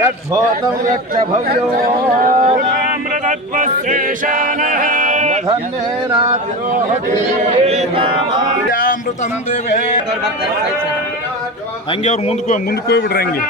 यद्भूतं यच्च भव्यो ಅಮೃತಂ ದೇವೇ ಹಂಗೆ ಅವ್ರು ಮುಂದಕ್ಕೆ ಹೋಗ್ಬಿಡ್ರಿ ಹಂಗೆ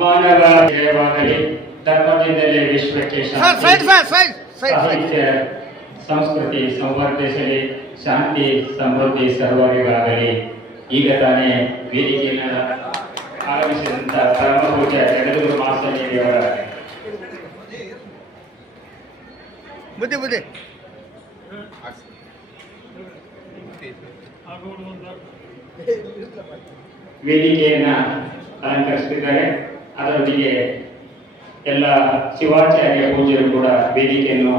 ಮಾನವ ಜಯವಾಗಲಿ, ಧರ್ಮದಿಂದಲೇ ವಿಶ್ವಕ್ಕೆ ಸಾಹಿತ್ಯ ಸಂಸ್ಕೃತಿ ಸಂವರ್ಧಿಸಲಿ, ಶಾಂತಿ ಸಮೃದ್ಧಿ ಸರ್ವರಿಗಾಗಲಿ. ಈಗ ತಾನೇ ವೇದಿಕೆಯನ್ನು ಆರಂಭಿಸಿದಂಥ ಪರಮ ಪೂಜ್ಯ ಜಗದ್ಗುರು ಮಾಸ್ವಾಮಿಯವರ ವೇದಿಕೆಯನ್ನ ಅಲಂಕರಿಸುತ್ತಿದ್ದಾರೆ. ಅದರೊಂದಿಗೆ ಎಲ್ಲ ಶಿವಾಚಾರ್ಯ ಪೂಜ್ಯರು ಕೂಡ ವೇದಿಕೆಯನ್ನು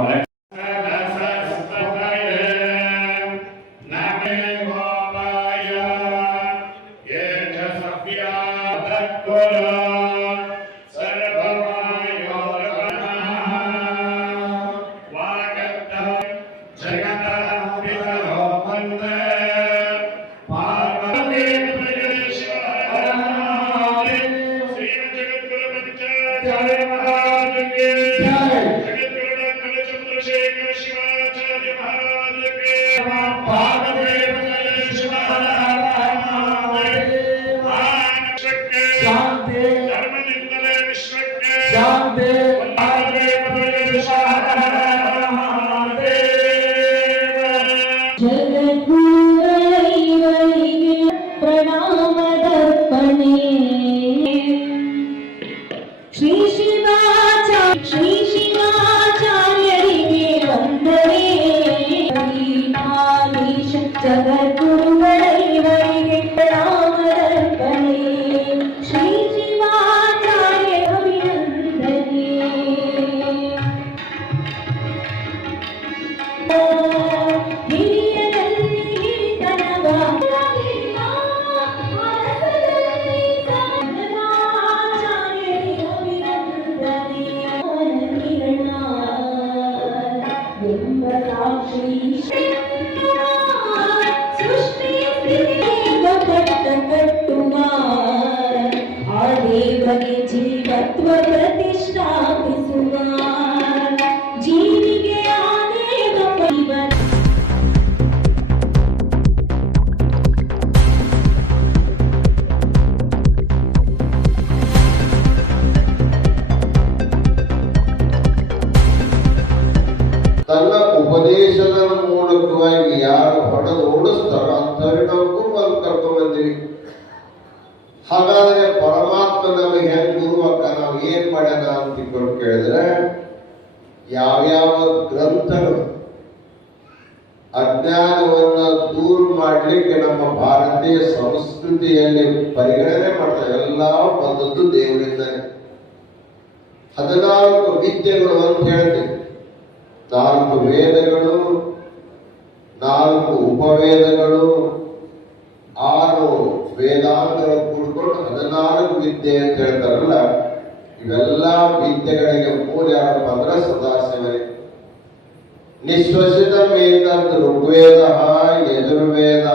ತನ್ನ ಉಪದೇಶದ ಮೂಲಕವಾಗಿ ಯಾರು ಹೊಡೆದು ಓಡಿಸ್ತಾರೋ ಅಂಥವ್ರಿಗೆ ನಾವು ಕರ್ಕೊಂಡು ಬಂದಿವಿ. ಹಾಗಾದ್ರೆ ಪರಮಾತ್ಮ ನಮಗೆ ಹೆಂಗ್ ಗುರುವಕ್ಕ ನಾವು ಏನ್ ಮಾಡ್ಯಾನ ಅಂತ ಕೇಳಿದ್ರೆ, ಯಾವ್ಯಾವ ಗ್ರಂಥಗಳು ಅಜ್ಞಾನವನ್ನ ದೂರ ಮಾಡ್ಲಿಕ್ಕೆ ನಮ್ಮ ಭಾರತೀಯ ಸಂಸ್ಕೃತಿಯಲ್ಲಿ ಪರಿಗಣನೆ ಮಾಡ್ತಾರೆ, ಎಲ್ಲ ಬಂದದ್ದು ದೇವರಿಂದನೇ. 14 ವಿದ್ಯೆಗಳು ಅಂತ ಹೇಳ್ತೀವಿ. 4 ವೇದಗಳು, 4 ಉಪವೇದಗಳು, 6 ವೇದಾಂತಗಳು ಕೂಡ್ಕೊಂಡು 14 ವಿದ್ಯೆ ಅಂತ ಹೇಳ್ತಾರಲ್ಲ. ಇವೆಲ್ಲ ವಿದ್ಯೆಗಳಿಗೆ ಮೂಲ ಯಾರಪ್ಪ ಅಂದ್ರೆ ಸದಾಶಿವನೇ. ನಿಶ್ವಸಿತ ವೇದ ಋಗ್ವೇದ, ಯಜುರ್ವೇದ,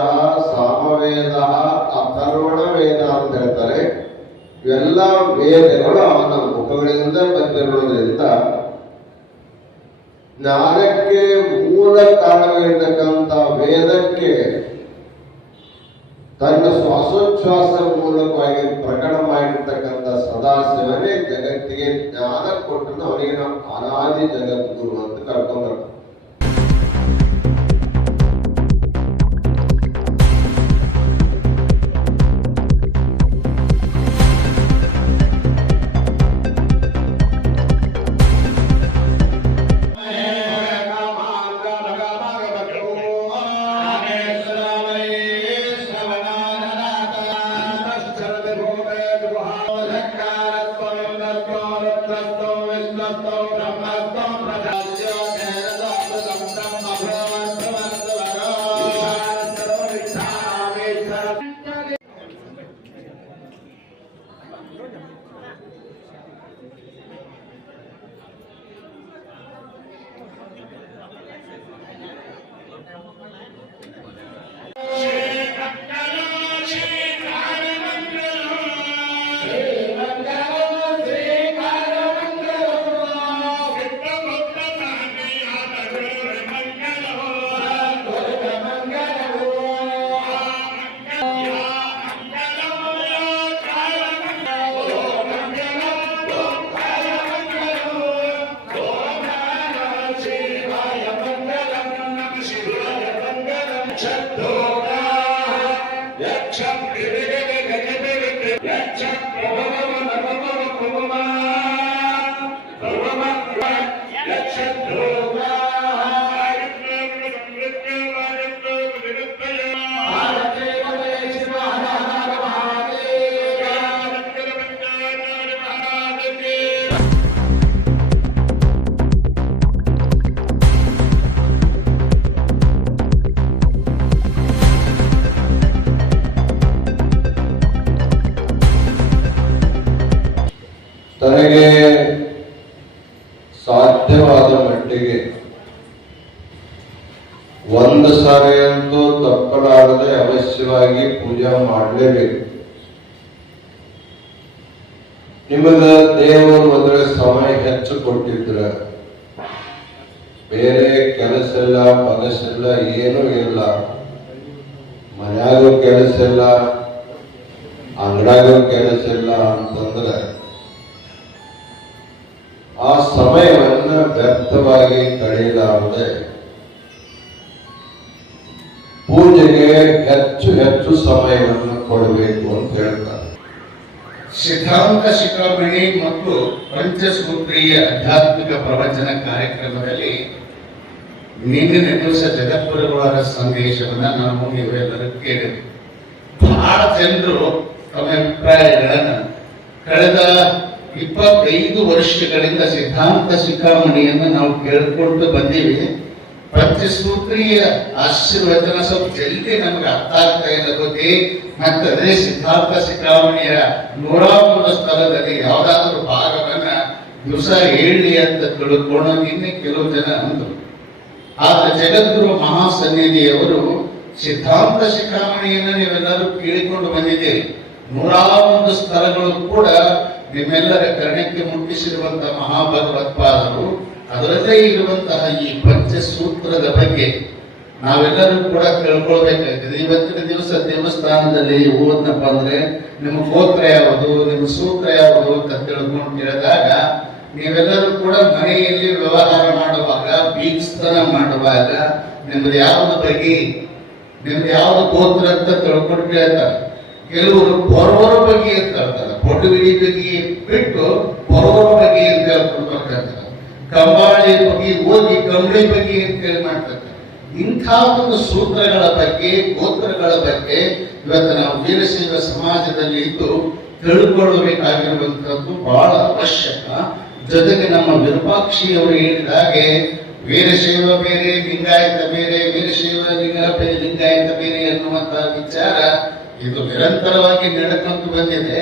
ಸಾಮವೇದ, ಅಥರ್ವಣ ವೇದ ಅಂತ ಹೇಳ್ತಾರೆ. ಇವೆಲ್ಲ ವೇದಗಳು ಅವನ ಮುಖಗಳಿಂದ ಬಂದಿರೋದ್ರಿಂದ ಜ್ಞಾನಕ್ಕೆ ಮೂಲ ಕಾರಣವಿರತಕ್ಕಂಥ ವೇದಕ್ಕೆ ತನ್ನ ಶ್ವಾಸೋಚ್ಛ್ವಾಸ ಮೂಲಕವಾಗಿ ಪ್ರಕಟ ಮಾಡಿರ್ತಕ್ಕಂಥ ಸದಾಶಿವನೇ ಜಗತ್ತಿಗೆ ಜ್ಞಾನ ಕೊಟ್ಟು ಅವನಿಗೆ ನಾವು ಅನಾದಿ ಜಗದ್ಗುರು ಅಂತ ಕರ್ಕೊಂಡ್ಬರ್ತೀವಿ. ತನಗೆ ಸಾಧ್ಯವಾದ ಮಟ್ಟಿಗೆ ಒಂದು ಸಾರಿ ಅಂತೂ ತಪ್ಪಲಾರದೆ ಅವಶ್ಯವಾಗಿ ಪೂಜೆ ಮಾಡಲೇಬೇಕು. ನಿಮಗ ದೇವರು ಮೊದಲೇ ಸಮಯ ಹೆಚ್ಚು ಕೊಟ್ಟಿದ್ರ ಬೇರೆ ಕೆಲಸ ಇಲ್ಲ, ಪಗಸ ಇಲ್ಲ, ಏನೂ ಇಲ್ಲ, ಮನ್ಯಾಗೂ ಕೆಲಸ ಇಲ್ಲ, ಅಂಗಡಾಗೂ ಕೆಲಸ ಇಲ್ಲ ಅಂತಂದ್ರೆ ಆ ಸಮಯವನ್ನ ವ್ಯರ್ಥವಾಗಿ ಕಳೆಯಲಾರದೆ ಪೂಜೆಗೆ ಹೆಚ್ಚು ಹೆಚ್ಚು ಸಮಯವನ್ನು ಕೊಡಬೇಕು ಅಂತ ಹೇಳ್ತಾರೆ. ಸಿದ್ಧಾಂತ ಶಿಖಾಮಣಿ ಮತ್ತು ಪಂಚಸೂತ್ರೀಯ ಆಧ್ಯಾತ್ಮಿಕ ಪ್ರವಚನ ಕಾರ್ಯಕ್ರಮದಲ್ಲಿ ನಿನ್ನೆ ದಿವಸ ಜಗದ್ಗುರುಗಳ ಸಂದೇಶವನ್ನ ನಾವು ನೀವೆಲ್ಲರೂ ಕೇಳಿದ್ವಿ. ಬಹಳ ಜನರು ತಮ್ಮ ಅಭಿಪ್ರಾಯಗಳನ್ನ ಕಳೆದ 25 ವರ್ಷಗಳಿಂದ ಸಿದ್ಧಾಂತ ಶಿಖಾಮಣಿಯನ್ನು ನಾವು ಕೇಳಿಕೊಂಡು ಬಂದೀವಿ. ಪಂಚಸೂತ್ರೀಯ ಆಶೀರ್ವಚನ ಸ್ವಲ್ಪ ಜಲ್ದಿ ನಮ್ಗೆ ಅರ್ಥ ಆಗ್ತಾ ಇಲ್ಲ ಗೊತ್ತಿ. ಮತ್ತೆ ಅದೇ ಸಿದ್ಧಾಂತ ಶಿಖಾಮಣಿಯ 103 ಸ್ಥಳದಲ್ಲಿ ಯಾವ್ದಾದ್ರು ಭಾಗವನ್ನ ದಿವಸ ಹೇಳಿ ಅಂತ ತಿಳ್ಕೊಂಡು ನಿನ್ನೆ ಕೆಲವು ಜನ ಅಂದರು. ಆದ್ರೆ ಜಗದ್ಗುರು ಮಹಾಸನ್ನಿಧಿಯವರು ಸಿದ್ಧಾಂತ ಶಿಖಾಮಣಿಯನ್ನು ನೀವೆಲ್ಲರೂ ಕೇಳಿಕೊಂಡು ಬಂದಿದ್ದೀರಿ. 101 ಸ್ಥಳಗಳು ಕೂಡ ನಿಮ್ಮೆಲ್ಲರ ಕರ್ಣಕ್ಕೆ ಮುಟ್ಟಿಸಿರುವಂತಹ ಮಹಾಭಗವತ್ಪಾದರು, ಅದರಲ್ಲೇ ಇರುವಂತಹ ಈ ಪಂಚಸೂತ್ರದ ಬಗ್ಗೆ ನಾವೆಲ್ಲರೂ ಕೂಡ ತಿಳ್ಕೊಳ್ಬೇಕಾಗ್ತದೆ. ಇವತ್ತಿನ ದಿವಸ ದೇವಸ್ಥಾನದಲ್ಲಿ ಹೋದ್ನಪ್ಪ ಅಂದ್ರೆ ನಿಮ್ಮ ಗೋತ್ರ ಯಾವುದು, ನಿಮ್ಮ ಸೂತ್ರ ಯಾವುದು ಅಂತ ತಿಳ್ಕೊಂಡು ಕೇಳಿದಾಗ ನೀವೆಲ್ಲರೂ ಕೂಡ ಮನೆಯಲ್ಲಿ ವ್ಯವಹಾರ ಮಾಡುವಾಗ, ಬೀಜಸ್ತನ ಮಾಡುವಾಗ ನಿಮ್ದು ಯಾವ್ದು ಬಗ್ಗೆ, ನಿಮ್ದು ಯಾವ್ದು ಗೋತ್ರ ಅಂತ ತಿಳ್ಕೊಂಡು ಕೇಳ್ತಾರೆ. ಕೆಲವರು ಬರೋವರ ಬಗ್ಗೆ ಅಂತ ಹೇಳ್ತಾರೆ, ಪೊಟುವಿಡಿ ಬಗ್ಗೆ ಬಿಟ್ಟು ಬರೋವರ ಬಗ್ಗೆ ಅಂತ ಹೇಳ್ಕೊಂಡು ಬರ್ತಾರೆ. ಕಂಬಾಳಿ ಬಗ್ಗೆ ಹೋಗಿ ಕಂಬಳಿ ಬಗ್ಗೆ ಅಂತ ಹೇಳಿ ಮಾಡ್ತಾರೆ. ಇಂಥ ಒಂದು ಸೂತ್ರಗಳ ಬಗ್ಗೆ, ಗೋತ್ರಗಳ ಬಗ್ಗೆ ಇವತ್ತು ನಾವು ವೀರಶೈವ ಸಮಾಜದಲ್ಲಿ ಇದ್ದು ತಿಳ್ಕೊಳ್ಳಬೇಕಾಗಿರುವಂತದ್ದು ಬಹಳ ಅವಶ್ಯಕ. ಜೊತೆಗೆ ನಮ್ಮ ವಿರೂಪಾಕ್ಷಿಯವರು ಹೇಳಿದ ಹಾಗೆ ವೀರಶೈವ ಬೇರೆ, ಲಿಂಗಾಯತ ಬೇರೆ, ವೀರಶೈವ ಲಿಂಗಾಯತ ಬೇರೆ ಎನ್ನುವಂತಹ ವಿಚಾರ ಇದು ನಿರಂತರವಾಗಿ ನಡ್ಕೊಂಡು ಬಂದಿದೆ.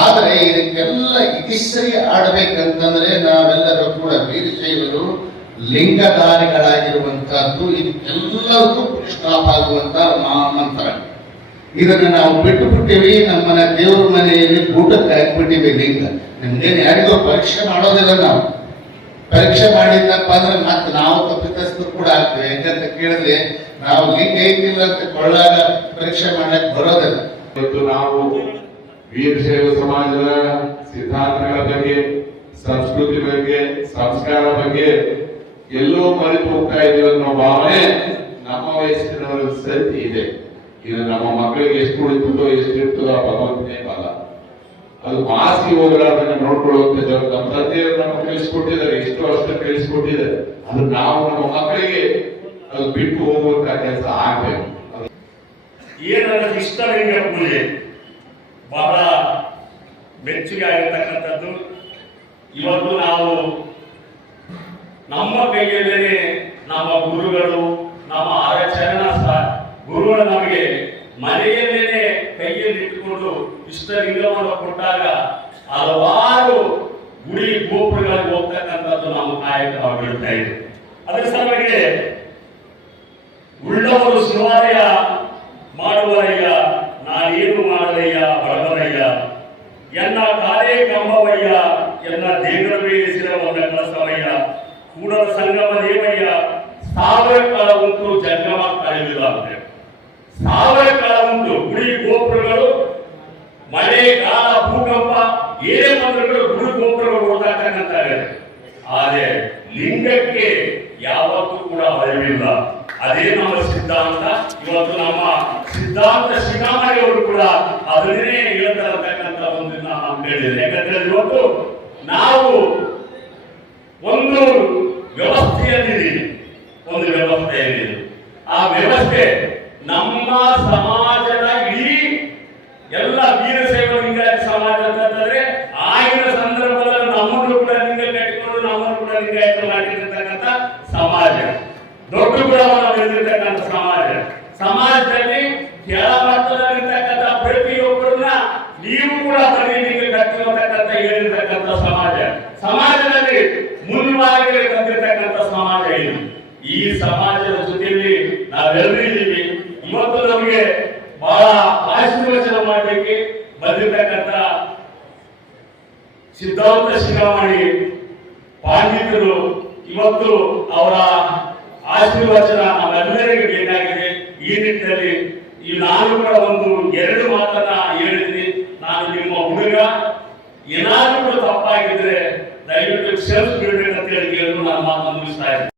ಆದರೆ ಇದಕ್ಕೆಲ್ಲ ಇತಿಶ್ರೀ ಆಡಬೇಕಂತಂದ್ರೆ ನಾವೆಲ್ಲರೂ ಕೂಡ ವೀರಶೈವರು ಲಿಂಗಧಾರಿಗಳಾಗಿರುವಂತಹದ್ದು. ಇದಕ್ಕೆಲ್ಲರಿಗೂ ಕೃಷ್ಣಾಗುವಂತ ಮಂತ್ರ. ಇದನ್ನ ನಾವು ಬಿಟ್ಟು ಬಿಟ್ಟಿವಿ. ನಮ್ಮನ್ನ ದೇವ್ರ ಮನೆಯಲ್ಲಿ ಊಟಕ್ಕೆ ಹಾಕ್ಬಿಟ್ಟಿವಿ ಲಿಂಗ. ನಿಮ್ಗೇನು ಯಾರಿಗೋ ಪರೀಕ್ಷೆ ಮಾಡೋದಿಲ್ಲ. ನಾವು ಪರೀಕ್ಷೆ ಮಾಡಿದ್ನಪ್ಪ ಅಂದ್ರೆ ಮತ್ತೆ ನಾವು ತಪ್ಪಿತಸ್ಥರು ಕೂಡ ಆಗ್ತೇವೆ. ಯಾಕಂತ ಕೇಳಿದ್ರೆ ನಾವು ಲಿಂಗ ಐತಿಲ್ಲ ಅಂತ ಕೊಳ್ಳಾಗ ಪರೀಕ್ಷೆ ಮಾಡಕ್ ಬರೋದಿಲ್ಲ. ಇವತ್ತು ನಾವು ವೀರಶೈವ ಸಮಾಜದ ಸಿದ್ಧಾಂತಗಳ ಬಗ್ಗೆ, ಸಂಸ್ಕೃತಿ ಬಗ್ಗೆ, ಸಂಸ್ಕಾರ ಬಗ್ಗೆ ಎಲ್ಲೋ ಮರೆತು ಹೋಗ್ತಾ ಇದೀವಿ ಅನ್ನೋ ಭಾವನೆ ನಮ್ಮ ವಯಸ್ಸಿನವರ ಸತ್ಯ ಇದೆ. ಇದು ನಮ್ಮ ಮಕ್ಕಳಿಗೆ ಎಷ್ಟು ಉಳಿತದೋ ಎಷ್ಟು ಇರ್ತದೋ ಆ ಭಗವಂತನೇ ಬಲ. ಅದು ಮಾಸಿ ಹೋಗಲಾರ್ದನ್ನ ನೋಡ್ಕೊಳ್ಳುವಂತ ಜವಾಬ್ದಾರಿ ನಮ್ಮ ತಂದೆಯವರು ನಮಗೆ ಕಲಿಸ್ಕೊಟ್ಟಿದ್ದಾರೆ, ಎಷ್ಟು ವರ್ಷ ಕಲಿಸ್ಕೊಟ್ಟಿದ್ದಾರೆ. ಅದು ನಾವು ನಮ್ಮ ಮಕ್ಕಳಿಗೆ ಅದು ಬಿಟ್ಟು ಹೋಗುವಂತ ಕೆಲಸ ಆಗ್ಬೇಕು. ಏನನ್ನ ಇಷ್ಟಲಿಂಗ ಪೂಜೆ ಬಹಳ ಮೆಚ್ಚುಗೆ ಆಗಿರ್ತಕ್ಕಂಥದ್ದು. ಇವತ್ತು ನಾವು ನಮ್ಮ ಕೈಯಲ್ಲೇನೆ ನಮ್ಮ ಗುರುಗಳು, ನಮ್ಮ ಆಚರಣ ಗುರುಗಳು ನಮಗೆ ಮನೆಯಲ್ಲೇನೆ ಕೈಯಲ್ಲಿ ಇಟ್ಟುಕೊಂಡು ಇಷ್ಟಲಿಂಗವನ್ನು ಕೊಟ್ಟಾಗ ಹಲವಾರು ಗುಡಿ ಗೋಪುರಗಳಿಗೆ ಹೋಗ್ತಕ್ಕಂಥದ್ದು ನಮ್ಮ ಕಾಯಕ ಬೀಳ್ತಾ ಇದೆ. ಅದರ ಸಲುವಾಗಿ ಉಳ್ಳವರು ಸುವಾರ್ಯ ಮಾಡುವರಯ್ಯ, ನಾನೇನು ಮಾಡಲಯ್ಯ ಬಡವರಯ್ಯ, ಎನ್ನ ಕಾಲೇ ಕಂಬವಯ್ಯ, ಎನ್ನ ದೇವರವೇ ಸಿರವನ್ನ ಕಳಸವಯ್ಯ, ಕೂಡಲ ಸಂಗಮ ದೇವಯ್ಯ, ಸಾವಿರ ಕಾಲ ಉಂಟು ಜಂಗಮ ಕಳೆದಿಲ್ಲ ಅಂದ್ರೆ ಸಾವಿರ ಕಾಲ ಉಂಟು. ಗುಡಿ ಗೋಪುರಗಳು ಮಳೆ ಕಾಲ ಭೂಕಂಪ ಏನೇ ಬಂದರೂ ಗುಡಿ ಗೋಪುರಗಳು ಓಡಾಡ್ತಕ್ಕಂತಾಗಿದೆ. ಆದರೆ ಲಿಂಗಕ್ಕೆ ಯಾವತ್ತೂ ಕೂಡ ಭಯವಿಲ್ಲ. ಅದೇ ನಮ್ಮ ಸಿದ್ಧಾಂತ. ಇವತ್ತು ನಮ್ಮ ಸಿದ್ಧಾಂತ ಶಿಖಾಮಣಿಯವರು ಕೂಡ ಅದನ್ನೇ ಹೇಳ್ತಾರತಕ್ಕಂಥ ಒಂದು ನಾವು ಹೇಳಿದ್ರೆ, ಯಾಕಂದ್ರೆ ಇವತ್ತು ನಾವು ಒಂದು ವ್ಯವಸ್ಥೆಯಲ್ಲಿದ್ದೀವಿ, ಒಂದು ವ್ಯವಸ್ಥೆಯಲ್ಲಿದೆ. ಆ ವ್ಯವಸ್ಥೆ ನಮ್ಮ ಸಮಾಜದ ಇಡೀ ಎಲ್ಲ ವೀರಶೈವ ಲಿಂಗಾಯತ ಸಮಾಜ ಅಂತಂದ್ರೆ ಆಗಿನ ಸಂದರ್ಭದಲ್ಲಿ ನಮ್ಮನ್ನು ಕೂಡ ಲಿಂಗ ಕಟ್ಟಿಕೊಂಡು ನಮ್ಮನ್ನು ಕೂಡ ಲಿಂಗಾಯತ ಮಾಡಿರ್ತಕ್ಕಂಥ ಸಮಾಜ, ದೊಡ್ಡ ಗುಣವನ್ನು ಬೆಳೆದಿರ್ತಕ್ಕಂಥ ಸಮಾಜ. ಸಮಾಜದಲ್ಲಿ ಕೆಳಮಟ್ಟದಲ್ಲಿರ್ತಕ್ಕಂಥ ಪ್ರತಿಯೊಬ್ಬರನ್ನ ನೀವು ಕೂಡ ಬರೀ ಲಿಂಗ ಕಟ್ಟಿರತಕ್ಕಂಥ ಹೇಳಿರ್ತಕ್ಕಂಥ ಸಮಾಜ, ಸಮಾಜದಲ್ಲಿ ಮುನ್ಮಾರ್ಗದಲ್ಲಿ ತಂದಿರ್ತಕ್ಕಂಥ ಸಮಾಜ ಇದು. ಈ ಸಮಾಜದ ಜೊತೆಯಲ್ಲಿ ನಾವೆಲ್ಲರೂ ಇದ್ದೀವಿ. ಇವತ್ತು ನಮಗೆ ಬಹಳ ಆಶೀರ್ವಚನ ಮಾಡಲಿಕ್ಕೆ ಬಂದಿರತಕ್ಕಂಥ ಸಿದ್ಧಾಂತ ಶಿಖಾಮಣಿ ಪಾಂಡಿತರು, ಇವತ್ತು ಅವರ ಆಶೀರ್ವಚನ ನಮ್ಮೆಲ್ಲರಿಗೂ ಬೇಕಾಗಿದೆ. ಈ ನಿಟ್ಟಿನಲ್ಲಿ ನಾನು ಕೂಡ ಎರಡು ಮಾತನ್ನ ಹೇಳಿದ್ದೀನಿ. ನಾನು ನಿಮ್ಮ ಹುಡುಗ, ಏನಾದರೂ ತಪ್ಪಾಗಿದ್ರೆ ದಯವಿಟ್ಟು ಕ್ಷಮಿಸ್ಬಿಡ್ಬೇಕಂತ ಹೇಳಿ ನಾನು ಮಾತನ್ನು ಮುಗಿಸ್ತಾ ಇದ್ದೀನಿ.